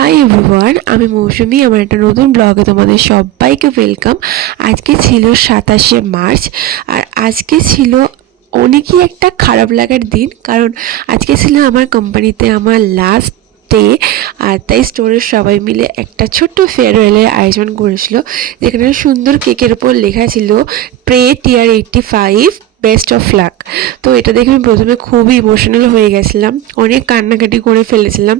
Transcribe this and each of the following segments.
Hi everyone, আমি মৌসুমি। আমার একটা নতুন ব্লগে তোমাদের সবাইকে ওয়েলকাম। আজকে ছিল 27শে মার্চ, আর আজকে ছিল অনেকই একটা খারাপ লাগার দিন, কারণ আজকে ছিল আমার কোম্পানিতে আমার লাস্ট ডে। আর তাই স্টোরের সবাই মিলে একটা ছোট্ট ফেয়ারওয়েলের আয়োজন করেছিল, যেখানে সুন্দর কেকের উপর লেখা ছিল প্রে টিয়ার 85 বেস্ট অফ লাক। তো এটা দেখে আমি প্রথমে খুবই ইমোশনাল হয়ে গেছিলাম, অনেক কান্নাকাটি করে ফেলেছিলাম।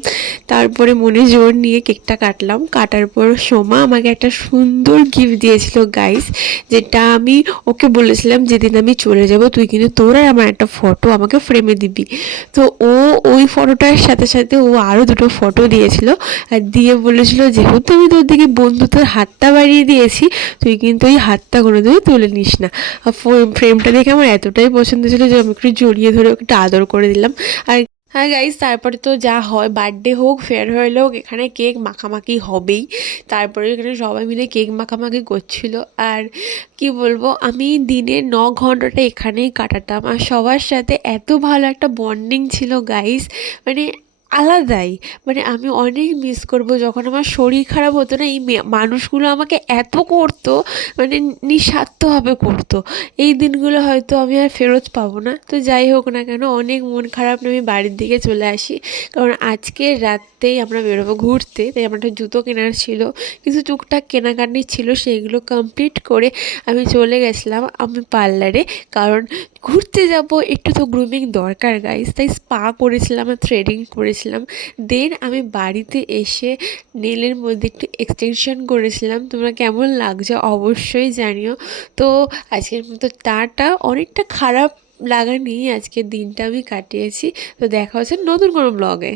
তারপরে মনে জোর নিয়ে কেকটা কাটলাম। কাটার পর সোমা আমাকে একটা সুন্দর গিফট দিয়েছিল গাইস, যেটা আমি ওকে বলেছিলাম যেদিন আমি চলে যাব তুই কিন্তু তোর আর আমার একটা ফটো আমাকে ফ্রেমে দিবি। তো ও ওই ফটোটার সাথে সাথে ও আরও দুটো ফটো দিয়েছিল, আর দিয়ে বলেছিল যেহেতু আমি তোর দিকে বন্ধুত্বের হাতটা বাড়িয়ে দিয়েছি, তুই কিন্তু ওই হাতটা কোনোদিনও তুলে নিস না। আর ফ্রেমটা দেখে আমার এতটাই পছন্দ ছিল যে আমি একটু জড়িয়ে ধরে ওকে আদর করে দিলাম। আর হ্যাঁ গাইস, তারপরে তো যা হয়, বার্থডে হোক ফেয়ারওয়েল হোক, এখানে কেক মাখামাখি হবেই। তারপরে এখানে সবাই মিলে কেক মাখামাখি করছিল। আর কি বলবো, আমি দিনের 9 ঘন্টাটা এখানেই কাটাতাম, আর সবার সাথে এত ভালো একটা বন্ডিং ছিল গাইস, মানে আলাদাই। মানে আমি অনেক মিস করব যখন আমার শরীর খারাপ হতো না, এই মানুষগুলো আমাকে এত করতো, মানে নিঃস্বার্থভাবে করতো। এই দিনগুলো হয়তো আমি আর ফেরত পাবো না। তো যাই হোক না কেন, অনেক মন খারাপ নিয়ে আমি বাড়ির দিকে চলে আসি, কারণ আজকে রাতেই আমরা বেরোবো ঘুরতে। তাই আমার একটা জুতো কেনার ছিল, কিছু টুকটাক কেনাকাটি ছিল, সেইগুলো কমপ্লিট করে আমি চলে গেছিলাম আমি পার্লারে। কারণ ঘুরতে যাব, একটু তো গ্রুমিং দরকার গাইস। তাই স্পা করেছিলাম আর থ্রেডিং করেছিলাম। দেন আমি বাড়িতে এসে নেলের মধ্যে একটু এক্সটেনশন করেছিলাম। তোমরা কেমন লাগছে অবশ্যই জানিও। তো আজকের মতো টাটা। অনেকটা খারাপ লাগা নিয়ে আজকের দিনটা আমি কাটিয়েছি। তো দেখা হচ্ছে নতুন কোনো ব্লগে।